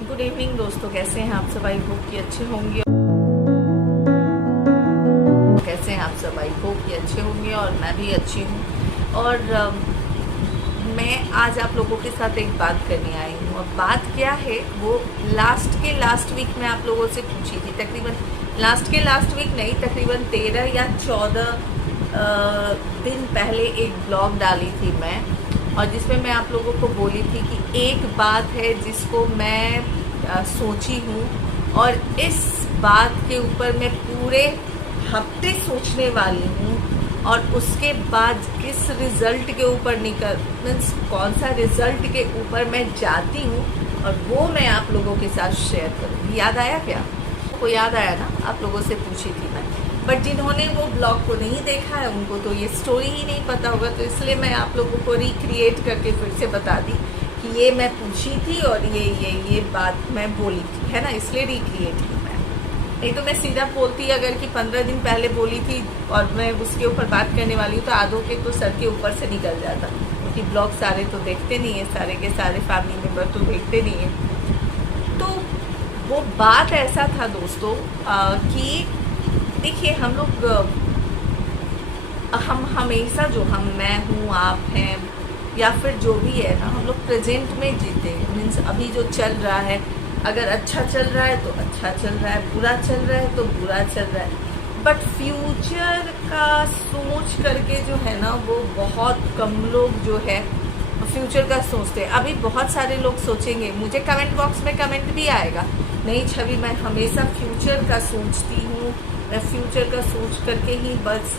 Good evening दोस्तों, कैसे हैं आप सब? आई होप कि अच्छे होंगे। कैसे हैं आप सब? आई होप कि अच्छे होंगे और मैं भी अच्छी हूँ। और मैं आज आप लोगों के साथ एक बात करने आई हूँ। और बात क्या है, वो लास्ट वीक में आप लोगों से पूछी थी। तकरीबन लास्ट वीक नहीं, तकरीबन 13 या 14 दिन पहले एक ब्लॉग डाली थी मैं, और जिसमें मैं आप लोगों को बोली थी कि एक बात है जिसको मैं सोची हूँ, और इस बात के ऊपर मैं पूरे हफ्ते सोचने वाली हूँ, और उसके बाद किस रिज़ल्ट के ऊपर मीन्स कौन सा रिज़ल्ट के ऊपर मैं जाती हूँ, और वो मैं आप लोगों के साथ शेयर करूँगी। याद आया क्या? को याद आया ना? आप लोगों से पूछी थी मैं, बट जिन्होंने वो ब्लॉग को नहीं देखा है उनको तो ये स्टोरी ही नहीं पता होगा, तो इसलिए मैं आप लोगों को रिक्रिएट करके फिर से बता दी कि ये मैं पूछी थी और ये बात मैं बोली थी, है ना? इसलिए रिक्रिएट की मैं। नहीं तो मैं सीधा बोलती अगर कि 15 दिन पहले बोली थी और मैं उसके ऊपर बात करने वाली हूँ तो आधों के तो सर के ऊपर से निकल जाता, क्योंकि ब्लॉग सारे तो देखते नहीं है, सारे के सारे फैमिली मेम्बर तो देखते नहीं है। तो वो बात ऐसा था दोस्तों कि देखिए, हम लोग हम हमेशा मैं हूँ, आप हैं, या फिर जो भी है ना, हम लोग प्रेजेंट में जीते हैं। मीन्स अभी जो चल रहा है, अगर अच्छा चल रहा है तो अच्छा चल रहा है, बुरा चल रहा है तो बुरा चल रहा है। बट फ्यूचर का सोच करके जो है ना, वो बहुत कम लोग जो है फ्यूचर का सोचते हैं। अभी बहुत सारे लोग सोचेंगे, मुझे कमेंट बॉक्स में कमेंट भी आएगा, नहीं छवि मैं हमेशा फ्यूचर का सोचती हूँ, मैं फ्यूचर का सोच करके ही बस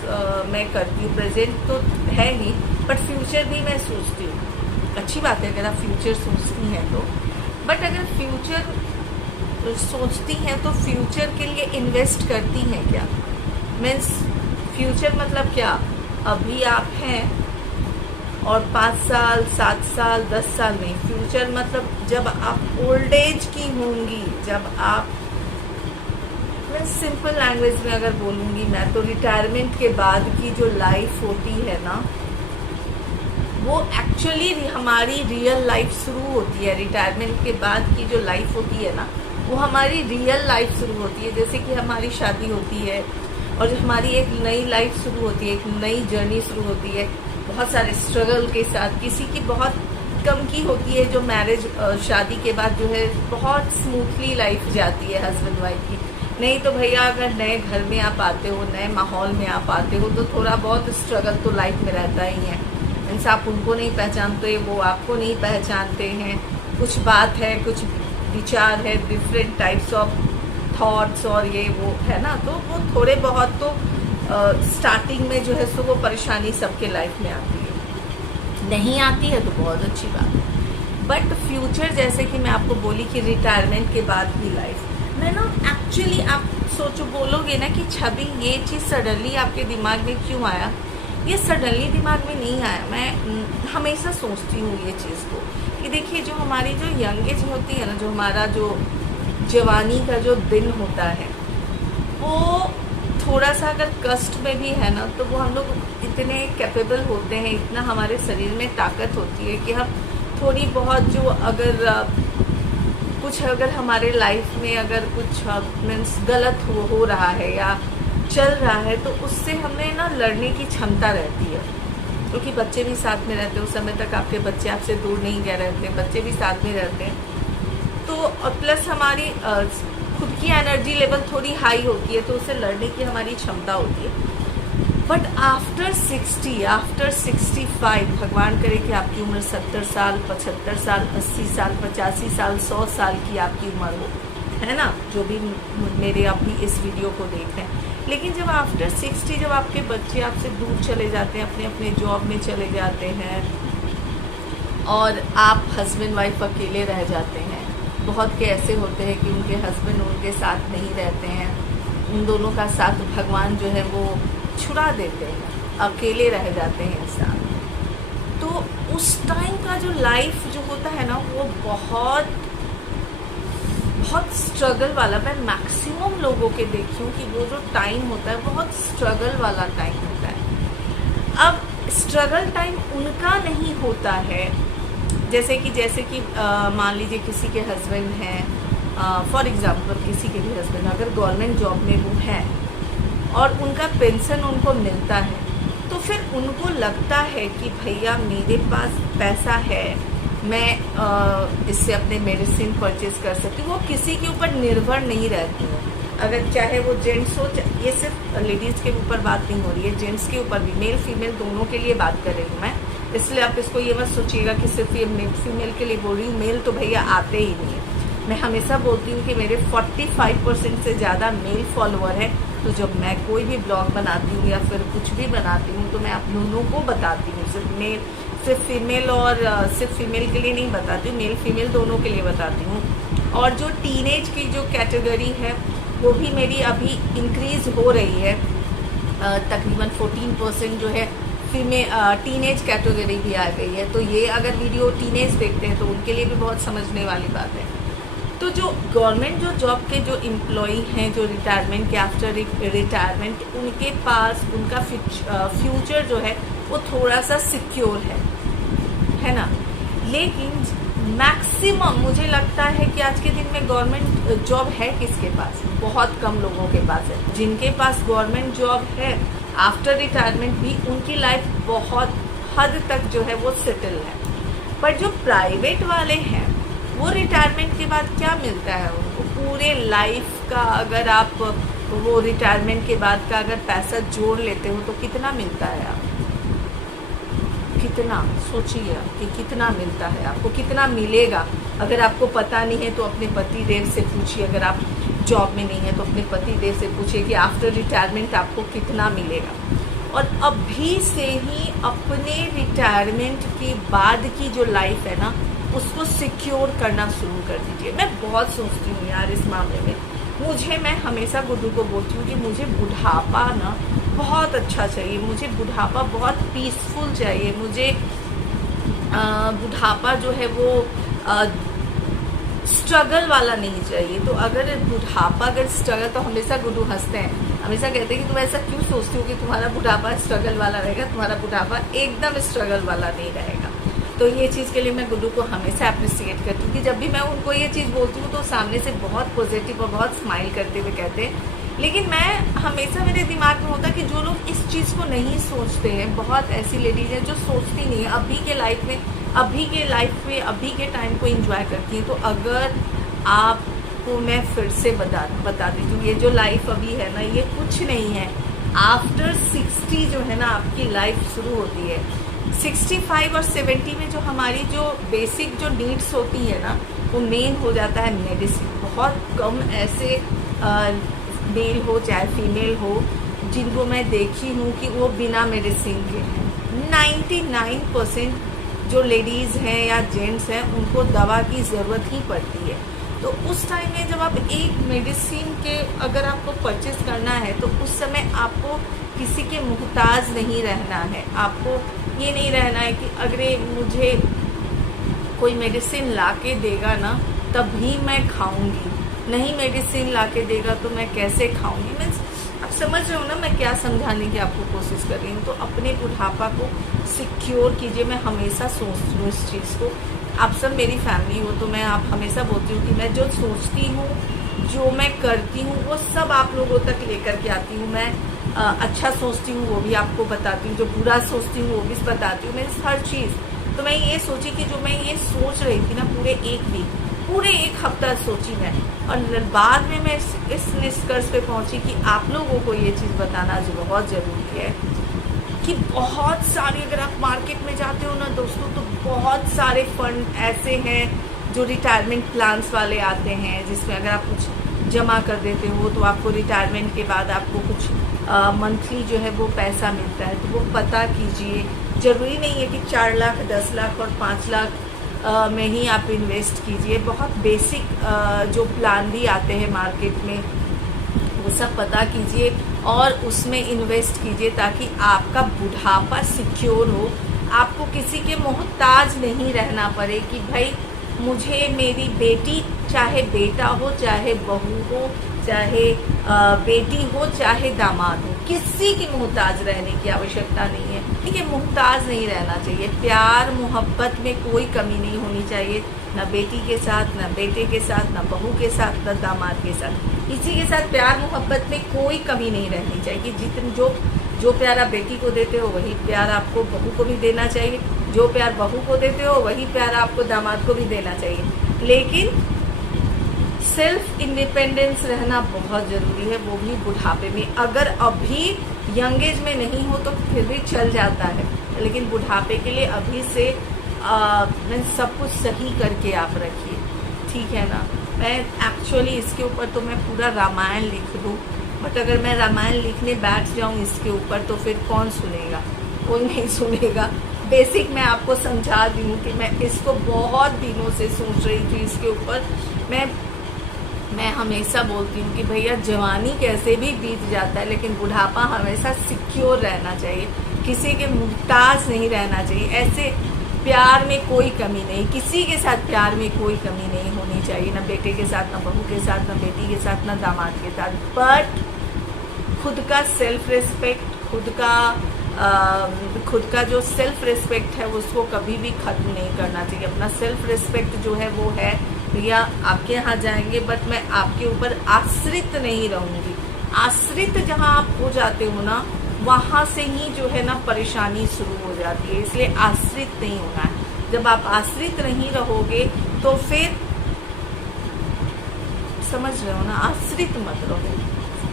मैं करती हूँ। प्रेजेंट तो है ही, बट फ्यूचर भी मैं सोचती हूँ। अच्छी बात है अगर आप फ्यूचर सोचती हैं तो, बट अगर फ्यूचर सोचती हैं तो फ्यूचर के लिए इन्वेस्ट करती हैं क्या? मीन्स फ्यूचर मतलब क्या? अभी आप हैं और 5 साल 7 साल 10 साल में, फ्यूचर मतलब जब आप ओल्ड एज की होंगी, जब आप, मैं सिंपल लैंग्वेज में अगर बोलूँगी मैं तो रिटायरमेंट के बाद की जो लाइफ होती है ना, वो एक्चुअली हमारी रियल लाइफ शुरू होती है। रिटायरमेंट के बाद की जो लाइफ होती है ना, वो हमारी रियल लाइफ शुरू होती है। जैसे कि हमारी शादी होती है और हमारी एक नई लाइफ शुरू होती है, एक नई जर्नी शुरू होती है, बहुत सारे स्ट्रगल के साथ। किसी की बहुत कम की होती है जो मैरिज शादी के बाद जो है बहुत स्मूथली लाइफ जाती है हस्बैंड वाइफ की। नहीं तो भैया, अगर नए घर में आप आते हो, नए माहौल में आप आते हो, तो थोड़ा बहुत स्ट्रगल तो लाइफ में रहता ही है। मीन्स आप उनको नहीं पहचानते, वो आपको नहीं पहचानते हैं, कुछ बात है, कुछ विचार है, डिफरेंट टाइप्स ऑफ थॉट्स और ये वो है ना, तो वो थोड़े बहुत तो स्टार्टिंग में जो है सो वो परेशानी सबके लाइफ में आती है। नहीं आती है तो बहुत अच्छी बात है, बट फ्यूचर जैसे कि मैं आपको बोली कि रिटायरमेंट के बाद की लाइफ में ना, एक्चुअली आप सोचो, बोलोगे ना कि छवि ये चीज़ सडनली आपके दिमाग में क्यों आया? ये सडनली दिमाग में नहीं आया, मैं हमेशा सोचती हूँ ये चीज़ को कि देखिए, जो हमारी जो यंग एज होती है ना, जो हमारा जो जवानी का जो दिन होता है, वो थोड़ा सा अगर कष्ट में भी है ना, तो वो हम लोग इतने कैपेबल होते हैं, इतना हमारे शरीर में ताकत होती है कि हम थोड़ी बहुत जो अगर हमारे लाइफ में अगर कुछ मीन्स गलत हो रहा है या चल रहा है, तो उससे हमें ना लड़ने की क्षमता रहती है, क्योंकि बच्चे भी साथ में रहते हैं। उस समय तक आपके बच्चे आपसे दूर नहीं गए रहते, बच्चे भी साथ में रहते हैं, तो प्लस हमारी खुद की एनर्जी लेवल थोड़ी हाई होती है, तो उससे लड़ने की हमारी क्षमता होती है। बट आफ्टर 60, आफ्टर 65, भगवान करे कि आपकी उम्र 70 साल 75 साल 80 साल 85 साल 100 साल की आपकी उम्र हो, है ना, जो भी मेरे अभी इस वीडियो को देख रहे हैं। लेकिन जब आफ्टर 60, जब आपके बच्चे आपसे दूर चले जाते हैं, अपने अपने जॉब में चले जाते हैं, और आप हस्बैंड वाइफ अकेले रह जाते हैं। बहुत के ऐसे होते हैं कि उनके हस्बैंड उनके साथ नहीं रहते हैं, उन दोनों का साथ भगवान जो है वो छुड़ा देते हैं, अकेले रह जाते हैं इंसान। तो उस टाइम का जो लाइफ जो होता है ना, वो बहुत बहुत स्ट्रगल वाला, मैं मैक्सिमम लोगों के देखी हूँ कि वो जो टाइम होता है बहुत स्ट्रगल वाला टाइम होता है। अब स्ट्रगल टाइम उनका नहीं होता है जैसे कि मान लीजिए किसी के हस्बैंड हैं, फॉर एग्जांपल किसी के भी हस्बैंड अगर गवर्नमेंट जॉब में वो हैं और उनका पेंशन उनको मिलता है, तो फिर उनको लगता है कि भैया मेरे पास पैसा है, मैं इससे अपने मेडिसिन परचेज कर सकती हूँ। वो किसी के ऊपर निर्भर नहीं रहती है, अगर चाहे वो जेंट्स हो, ये सिर्फ लेडीज़ के ऊपर बात नहीं हो रही है, जेंट्स के ऊपर भी, मेल फीमेल दोनों के लिए बात कर रही हूँ मैं। इसलिए आप इसको ये मत सोचिएगा कि सिर्फ ये मेल फीमेल के लिए बोल रही हूँ, मेल तो भैया आते ही नहीं है। मैं हमेशा बोलती हूँ कि मेरे 45% से ज़्यादा मेल फॉलोअर हैं, तो जब मैं कोई भी ब्लॉग बनाती हूँ या फिर कुछ भी बनाती हूँ तो मैं आप दोनों को बताती हूँ, सिर्फ फीमेल और सिर्फ फीमेल के लिए नहीं बताती हूँ, मेल फीमेल दोनों के लिए बताती हूँ। और जो टीनेज की जो कैटेगरी है वो भी मेरी अभी इंक्रीज़ हो रही है, तकरीबन 14% जो है फीमेल टीनेज कैटेगरी भी आ गई है। तो ये अगर वीडियो टीनेज देखते हैं तो उनके लिए भी बहुत समझने वाली बात है। तो जो गवर्नमेंट जो जॉब के जो एम्प्लॉई हैं, जो रिटायरमेंट के आफ्टर रिटायरमेंट, उनके पास उनका फ्यूचर जो है वो थोड़ा सा सिक्योर है ना। लेकिन मैक्सिमम मुझे लगता है कि आज के दिन में गवर्नमेंट जॉब है किसके पास? बहुत कम लोगों के पास है। जिनके पास गवर्नमेंट जॉब है आफ्टर रिटायरमेंट भी उनकी लाइफ बहुत हद तक जो है वो सेटल है। पर जो प्राइवेट वाले हैं वो रिटायरमेंट के बाद क्या मिलता है उनको? पूरे लाइफ का अगर आप वो रिटायरमेंट के बाद का अगर पैसा जोड़ लेते हो तो कितना मिलता है आप? कितना सोचिए कि कितना मिलता है आपको, कितना मिलेगा? अगर आपको पता नहीं है तो अपने पति देव से पूछिए, अगर आप जॉब में नहीं है तो अपने पति देव से पूछिए कि आफ्टर रिटायरमेंट आपको कितना मिलेगा। और अभी से ही अपने रिटायरमेंट के बाद की जो लाइफ है ना उसको सिक्योर करना शुरू कर दीजिए। मैं बहुत सोचती हूँ यार इस मामले में, मैं हमेशा गुड्डू को बोलती हूँ कि मुझे बुढ़ापा ना बहुत अच्छा चाहिए, मुझे बुढ़ापा बहुत पीसफुल चाहिए, मुझे बुढ़ापा जो है वो स्ट्रगल वाला नहीं चाहिए। तो अगर बुढ़ापा अगर स्ट्रगल, तो हमेशा गुड्डू हंसते हैं, हमेशा कहते हैं कि तुम ऐसा क्यों सोचती हो कि तुम्हारा बुढ़ापा स्ट्रगल वाला रहेगा? तुम्हारा बुढ़ापा एकदम स्ट्रगल वाला नहीं रहेगा। तो ये चीज़ के लिए मैं गुड्डू को हमेशा अप्रिशिएट करती हूँ कि जब भी मैं उनको ये चीज़ बोलती हूँ तो सामने से बहुत पॉजिटिव और बहुत स्माइल करते हुए कहते हैं। लेकिन मैं हमेशा मेरे दिमाग में होता कि जो लोग इस चीज़ को नहीं सोचते हैं, बहुत ऐसी लेडीज़ हैं जो सोचती नहीं है, अभी के लाइफ में अभी के टाइम को एंजॉय करती हैं। तो अगर आपको मैं फिर से बता देती हूँ, ये जो लाइफ अभी है ना ये कुछ नहीं है। आफ्टर 60 जो है ना आपकी लाइफ शुरू होती है। 65 और 70 में जो हमारी जो बेसिक जो नीड्स होती है ना वो मेन हो जाता है मेडिसिन। बहुत कम ऐसे मेल हो चाहे फीमेल हो जिनको मैं देखी हूँ कि वो बिना मेडिसिन के हैं। 99% जो लेडीज़ हैं या जेंट्स हैं उनको दवा की ज़रूरत ही पड़ती है। तो उस टाइम में जब आप एक मेडिसिन के अगर आपको परचेस करना है तो उस समय आपको किसी के मुहताज नहीं रहना है। आपको ये नहीं रहना है कि अगर मुझे कोई मेडिसिन ला के देगा ना तभी मैं खाऊंगी, नहीं मेडिसिन ला के देगा तो मैं कैसे खाऊंगी। मीन्स आप समझ रहे हो ना मैं क्या समझाने की आपको कोशिश कर रही हूँ। तो अपने बुढ़ापा को सिक्योर कीजिए। मैं हमेशा सोचती हूँ इस चीज़ को, आप सब मेरी फैमिली हो तो मैं आप हमेशा बोलती हूँ कि मैं जो सोचती हूँ जो मैं करती हूँ वो सब आप लोगों तक लेकर के आती हूँ। मैं अच्छा सोचती हूँ वो भी आपको बताती हूँ, जो बुरा सोचती हूँ वो भी बताती हूँ। मीन्स हर चीज़। तो मैं ये सोची कि जो मैं ये सोच रही थी ना पूरे एक हफ्ता सोची मैं, और बाद में मैं इस निष्कर्ष पे पहुंची कि आप लोगों को ये चीज़ बताना जो बहुत ज़रूरी है कि बहुत सारे, अगर आप मार्केट में जाते हो ना दोस्तों तो बहुत सारे फंड ऐसे हैं जो रिटायरमेंट प्लान्स वाले आते हैं जिसमें अगर आप कुछ जमा कर देते हो तो आपको रिटायरमेंट के बाद आपको कुछ मंथली जो है वो पैसा मिलता है। तो वो पता कीजिए, ज़रूरी नहीं है कि 4 लाख 10 लाख और 5 लाख में ही आप इन्वेस्ट कीजिए। बहुत बेसिक जो प्लान भी आते हैं मार्केट में वो सब पता कीजिए और उसमें इन्वेस्ट कीजिए ताकि आपका बुढ़ापा सिक्योर हो। आपको किसी के मोहताज नहीं रहना पड़े कि भाई मुझे मेरी बेटी, चाहे बेटा हो चाहे बहू हो चाहे बेटी हो चाहे दामाद हो, किसी की मोहताज रहने की आवश्यकता नहीं है। ठीक है, मोहताज नहीं रहना चाहिए। प्यार मोहब्बत में कोई कमी नहीं होनी चाहिए, ना बेटी के साथ, ना बेटे के साथ, ना बहू के साथ, ना दामाद के साथ। किसी के साथ प्यार मोहब्बत में कोई कमी नहीं रहनी चाहिए। जितने जो प्यार आप बेटी को देते हो वही प्यार आपको बहू को भी देना चाहिए, जो प्यार बहू को देते हो वही प्यार आपको दामाद को भी देना चाहिए। लेकिन सेल्फ इंडिपेंडेंस रहना बहुत ज़रूरी है, वो भी बुढ़ापे में। अगर अभी यंग एज में नहीं हो तो फिर भी चल जाता है, लेकिन बुढ़ापे के लिए अभी से सब कुछ सही करके आप रखिए। ठीक है ना। मैं एक्चुअली इसके ऊपर तो मैं पूरा रामायण लिख दूँ, बट अगर मैं रामायण लिखने बैठ जाऊँ इसके ऊपर तो फिर कौन सुनेगा, कोई नहीं सुनेगा। बेसिक मैं आपको समझा दी हूँ कि मैं इसको बहुत दिनों से सोच रही थी इसके ऊपर। मैं हमेशा बोलती हूँ कि भैया जवानी कैसे भी बीत जाता है, लेकिन बुढ़ापा हमेशा सिक्योर रहना चाहिए, किसी के मुहताज नहीं रहना चाहिए। ऐसे प्यार में कोई कमी नहीं, किसी के साथ प्यार में कोई कमी नहीं होनी चाहिए, ना बेटे के साथ, ना बहू के साथ, ना बेटी के साथ, ना दामाद के साथ। बट खुद का सेल्फ रिस्पेक्ट, खुद का जो सेल्फ रिस्पेक्ट है उसको कभी भी ख़त्म नहीं करना चाहिए। अपना सेल्फ रिस्पेक्ट जो है वो है भैया आपके यहाँ जाएंगे, बट मैं आपके ऊपर आश्रित नहीं रहूँगी। आश्रित जहाँ आप हो जाते हो ना, वहाँ से ही जो है ना परेशानी शुरू हो जाती है। इसलिए आश्रित नहीं होना है। जब आप आश्रित नहीं रहोगे तो फिर समझ रहे हो ना, आश्रित मत रहो।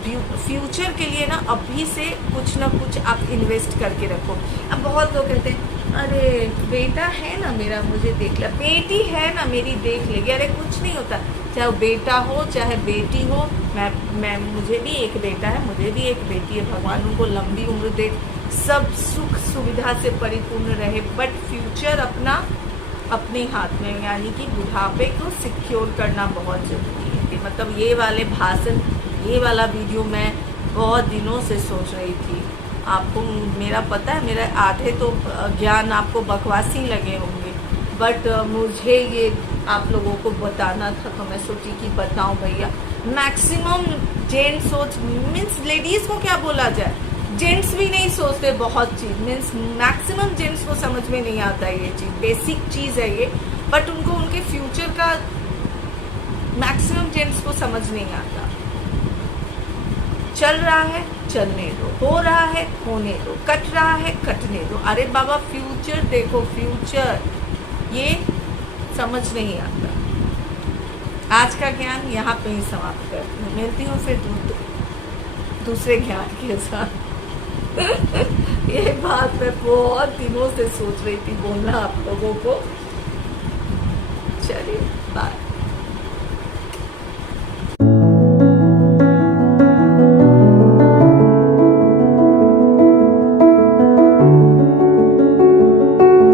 फ्यूचर के लिए ना अभी से कुछ ना कुछ आप इन्वेस्ट करके रखो। अब बहुत लोग कहते हैं अरे बेटा है ना मेरा, मुझे देख ले, बेटी है ना मेरी, देख लेगी। अरे कुछ नहीं होता, चाहे वो बेटा हो चाहे बेटी हो। मैं मुझे भी एक बेटा है, मुझे भी एक बेटी है। भगवान उनको लंबी उम्र दे, सब सुख सुविधा से परिपूर्ण रहे। बट फ्यूचर अपने हाथ में, यानी कि बुढ़ापे को सिक्योर करना बहुत ज़रूरी है। कि मतलब ये वाला वीडियो मैं बहुत दिनों से सोच रही थी। आपको मेरा पता है, मेरा आधे तो ज्ञान आपको बकवासी लगे होंगे, बट मुझे ये आप लोगों को बताना था, तो मैं सोची कि बताऊं भैया। मैक्सिमम जेंट्स सोच, मीन्स लेडीज़ को क्या बोला जाए, जेंट्स भी नहीं सोचते बहुत चीज़। मीन्स मैक्सिमम जेंट्स को समझ में नहीं आता ये चीज़, बेसिक चीज़ है ये, बट उनको उनके फ्यूचर का मैक्सिमम जेंट्स को समझ नहीं आता। चल रहा है चलने दो, हो रहा है होने दो, कट रहा है कटने दो। अरे बाबा फ्यूचर देखो, फ्यूचर ये समझ नहीं आता। आज का ज्ञान यहाँ पे ही समाप्त करती हूँ। मिलती हूँ फिर दूसरे ज्ञान के साथ। ये बात मैं बहुत दिनों से सोच रही थी बोलना आप लोगों को। चलिए बाय।